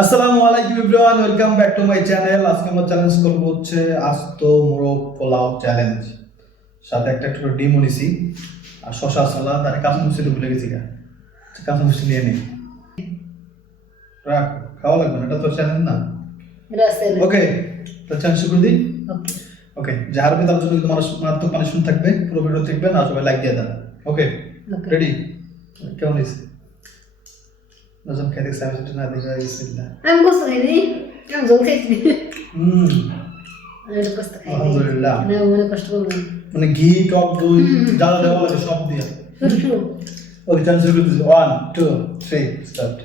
আসসালামু আলাইকুম everyone, welcome back to my channel. আজকে আমরা চ্যালেঞ্জ করব হচ্ছে আস্ত মোরগ পোলাও চ্যালেঞ্জ। সাথে একটা একটু ডিমও নিছি আর শশা সালাদ আর কাঁচামরিচ তো ভুলে গেছি গা, কাঁচামরিচ নিয়ে নিই। রাখ, খাওয়া লাগবে না, এটা তো চ্যালেঞ্জ না। ওকে, তো চ্যালেঞ্জ শুরু করে দিই। ওকে, যাহার ভিতরে জন্য তোমার মারাত্মক পানিশমেন্ট থাকবে, পুরো ভিডিও দেখবেন আর সবাই লাইক দিয়ে দেন। ওকে, রেডি? কেমন হয়েছে? নজম খেতে সামনে না দেখা বিসমিল্লাহ। আমি গোস্ত খাইনি, আমি ঝোল খাইছি। হুম, আমি একটু গোস্ত খাইনি। আলহামদুলিল্লাহ। না মনে কষ্ট করবো না। মানে ঘি, টক দই যা যা দেওয়া লাগে সব দিয়ে। শুরু শুরু। ওকে, চ্যালেঞ্জ শুরু করতেছি। 1 2 3 স্টার্ট।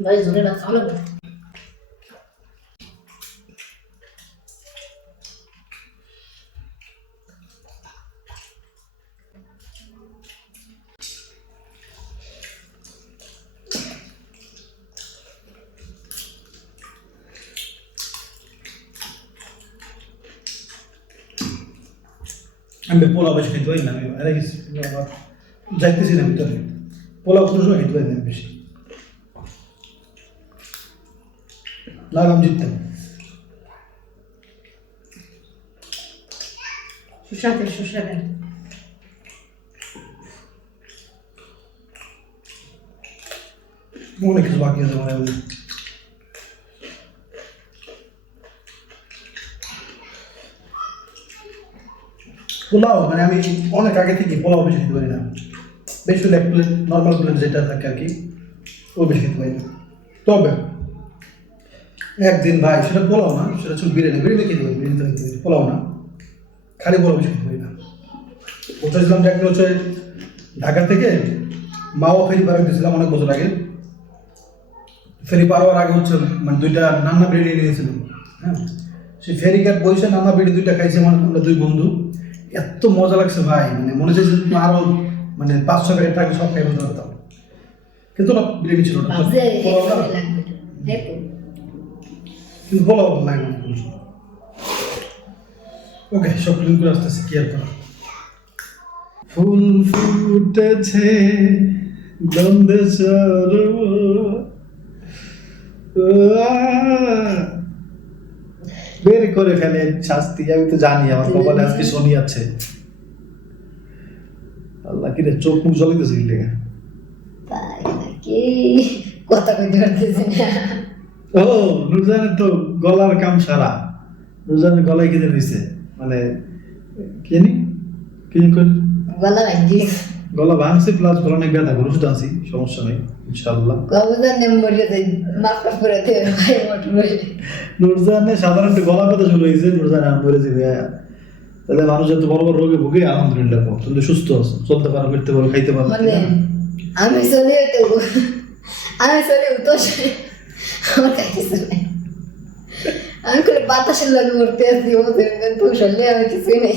ভাই জোরে ভাত খাওয়া লাগবে। আমি পোলাও বেশি খেতে পারি না, আমি আরে আবার যাইতেছি না ভিতরে, পোলাও কোনো সময় খেতে পারি না আমি বেশি, লাগাম জিততাম। শুষা দেন। অনেক কিছু বাকি আছে মনে হয়। পোলাও মানে আমি অনেক আগে থেকে পোলাও বেশি খেতে পারি না, বেশি হলে এক প্লেট নর্মাল প্লেট যেটা থাকে আর কি, ও বেশি খেতে পারি না। তবে একদিন ভাই, সেটা পোলাও না, সেটা ছিল বিরিয়ানি, বিরিয়ানি খেতে পারি, বিরিয়ানি তো খেতে পারি, পোলাও না, খালি পোলাও বেশি খেতে পারি না। বলছিলাম যে একদিন হচ্ছে ঢাকা থেকে মাও ফেরি পার দিয়েছিলাম অনেক বছর আগে, ফেরি পার হওয়ার আগে হচ্ছে মানে দুইটা নান্না বিরিয়ানি নিয়েছিলাম। হ্যাঁ, সেই ফেরি ঘাট বসে নান্না বিরিয়ানি দুইটা খাইছি মানে আমরা দুই বন্ধু, এত মজা লাগছে ভাই, মানে মনে হচ্ছে যে আরো মানে 500 টাকা টাকা সব খাই বলতে পারতাম, কিন্তু না বিরিয়ানি ছিল না, ভাবছে পোলাও না, লাগবে। দেখো কিন্তু পোলাও ভালো লাগে না। ওকে, সব ক্লিন করে আসতেছি, কি আর করা। ফুল ফুটেছে গন্ধে বের করে ফেলে শাস্তি, আমি তো জানি আমার কপালে আজকে শনি আছে। আল্লাহ, কি রে চোখ মুখ জ্বলিতেছে কি লেগে? তাই নাকি? কথা কইতে পারতেছি না। ও নুরজানের তো গলার কাম সারা, নুরজানের গলায় কি হয়েছে মানে কি জানি কি করে গলা ভাঙ্গি গলা ভাঙছে, প্লাস গলা অনেক ব্যথা, করে ওষুধ আনছি, সমস্যা নেই ইনশাআল্লাহ। কবুতর নেমবরে দেই মাফ করে দে ভাই মোট বলে। নুরজানের সাধারণত গলা ব্যথা শুরু হয়েছে, নুরজান আর মরে যাবে। তাহলে মানুষ যত বড় বড় রোগে ভুগে আলহামদুলিল্লাহ তুমি সুস্থ আছো, চলতে পারো, ফিরতে পারো, খাইতে পারো। মানে আমি চলে তো আমার কাছে কিছু নাই। আমি করে বাতাসের লাগে উঠতে আসছি, ওদের তো শুনলে আমি কিছুই নেই।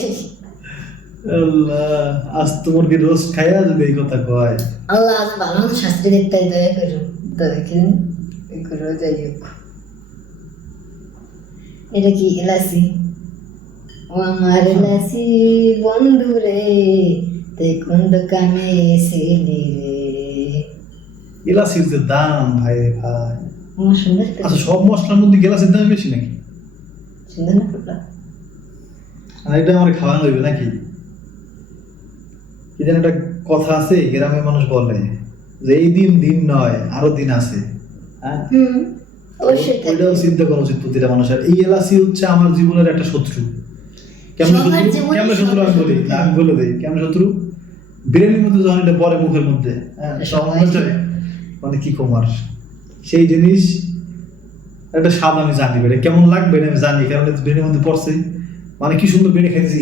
আল্লাহ, আজ তোমার কি রোজ খাইয়া যদি এই কথা কয়? আল্লাহ আজ ভালো মতো শাস্তি দেখতে দয়া করো, দেখেন করো যাই হোক। এটা কি এলাচি? ও আমার এলাচি বন্ধু রে, তুই কোন দোকানে এসেলি রে? এলাচির যে দাম ভাই ভাই, আমার সুন্দর তো আচ্ছা সব মশলার মধ্যে এলাচির দাম বেশি নাকি? সুন্দর না ফুটলা? আর এটা আমার খাওয়ানো হইবে নাকি? কি যেন একটা কথা আছে গ্রামের মানুষ বলে যে এই দিন দিন নয়, আরো দিন আছে। হ্যাঁ, অবশ্যই তাই। ওইটাও চিন্তা করা উচিত প্রতিটা মানুষের। এই এলাচি হচ্ছে আমার জীবনের একটা শত্রু। কেমন সবার শত্রু? জীবনে কেমন শত্রু আমি বলি, আমি বলে দিই কেমন শত্রু। বিরিয়ানির মধ্যে যখন এটা পরে মুখের মধ্যে, হ্যাঁ, সবাই তখন হচ্ছে মানে কি কুমার সেই জিনিস একটা স্বাদ আমি জানি, এটা কেমন লাগবে এটা আমি জানি, কারণ বিরিয়ানির মধ্যে পড়ছে। মানে কি সুন্দর বিরিয়ানি খাইতেছি,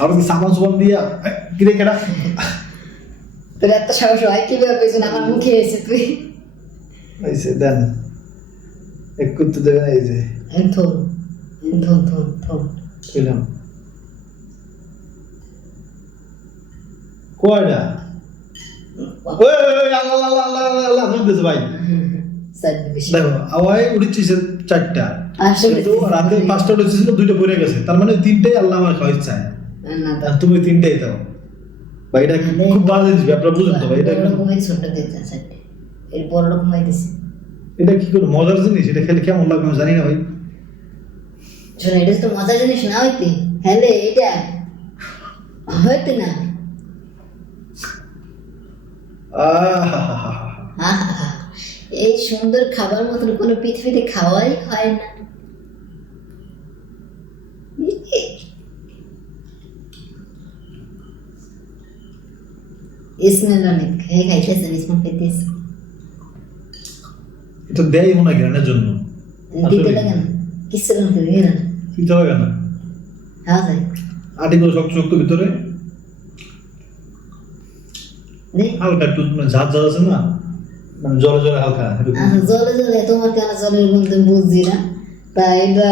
আর কি সাবান সুবান দিয়া কিরে কেডা তোর এত সাহস হয় কিভাবে পেয়েছেন আমার মুখে এসে তুই? এইসে দেন এক করতে দেবেন, এই যে থন থন থন থন খেলাম কয়টা। ওই আল্লাহ আল্লাহ আল্লাহ আল্লাহ শুনতেছে ভাই, দেখো আওয়াই উঠেছি 4টা, কিন্তু রাতে 5টা উঠেছিল, 2টা পড়ে গেছে, তার মানে 3টাই আল্লাহ আমার খাওয়াই চায়, আর তুমি 3টাই দাও ভাই। এটা খুব বাজে জিনিস, আপনারা বুঝেন তো ভাই, এটা এর বড় রকম হইতেছে। এটা কি করে মজার জিনিস, এটা খেলে কেমন লাগবে আমি জানি না ভাই। শোনো, এটা তো মজার জিনিস না হইতে, হ্যাঁ এটা হইতে না। এই সুন্দর খাবার মতন কোনো পৃথিবীতে খাওয়াই হয় না। স্মেল অনেক, হ্যাঁ খাইতেছেন, স্মেল খাইতেছে। এটা দেয় মনে হয় গ্রানের জন্য, দিতে লাগে না কিছু না, দিতে না দিতে হবে না, খাওয়া যায়। আটিগুলো শক্ত শক্ত ভিতরে, হালকা একটু ঝাঁজ ঝাঁজ আছে না, মানে জলে জলে হালকা এরকম। জলে জলে তোমার কেন জলের বন্ধু বুঝছি না, তাই এটা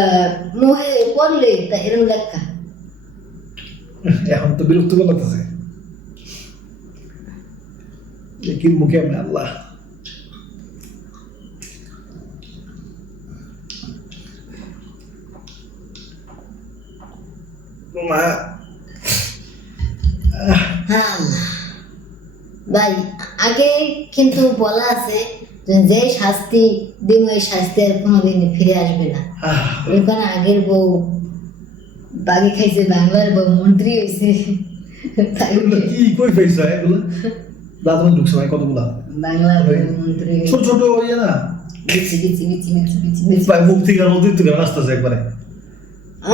মোহে পড়লে তা এরকম লেখা। এখন তো বিরক্ত লাগতেছে কি মুখে আমি আল্লাহ। মা হ্যাঁ ভাই, আগে কিন্তু বলা আছে যে শাস্তি দিব এই শাস্তি আর কোনোদিন ফিরে আসবে না। ওখানে আগের বউ বাগে খাইছে, বাংলার বউ মন্ত্রী হয়েছে, তাই এগুলো কি কই পাইছো এগুলো? দাদা ঢুকছে ভাই কতগুলা বাংলার বউ মন্ত্রী হয়েছে। ছোট ছোট ইয়ে না বিচি বিচি বিচি বিচি বিচি বিচি। ভাই মুখ থেকে নদীর থেকে আসতেছে একবারে।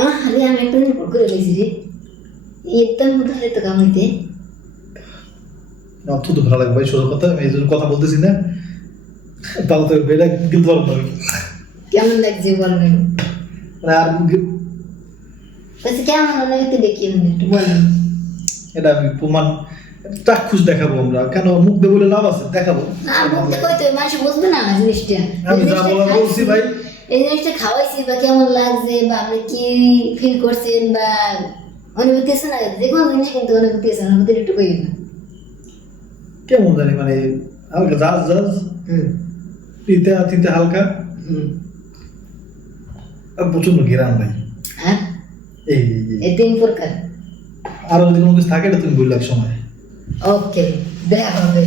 আরে আমি একটা দিন ভুল করে ফেলেছি রে, একদম ধরে তো কামাইতে। আমার তো ভালো লাগে ভাই, সোজা কথা, আমি এই জন্য কথা বলতেছি না, তাহলে তো বেড়া গিলতে পারবো না। কেমন লাগছে বলবেন? মানে আর বলছি কেমন লাগতে দেখি একটু বলেন। এটা আমি প্রমাণ চাক্ষুষ দেখাবো আমরা, কেন মুখ দিয়ে বলে লাভ আছে, দেখাবো। না বলতে কইতে মানুষ বুঝবে না জিনিসটা। আমি যা বলার বলছি ভাই। এই জিনিসটা খাওয়াইছি বা কেমন লাগছে বা আপনি কি ফিল করছেন বা অনুভূতি আছে না, যে কোনো জিনিস কিন্তু অনুভূতি আছে, অনুভূতি একটু কইবেন। কেমন জানি মানে হালকা জাজ জাজ তিতে তিতে হালকা আর প্রচন্ড ঘেরান ভাই। হ্যাঁ এই এই তিন প্রকার। আরো যদি কোনো কিছু থাকে এটা তুমি বললে এক সময়। ওকে দেখা হবে।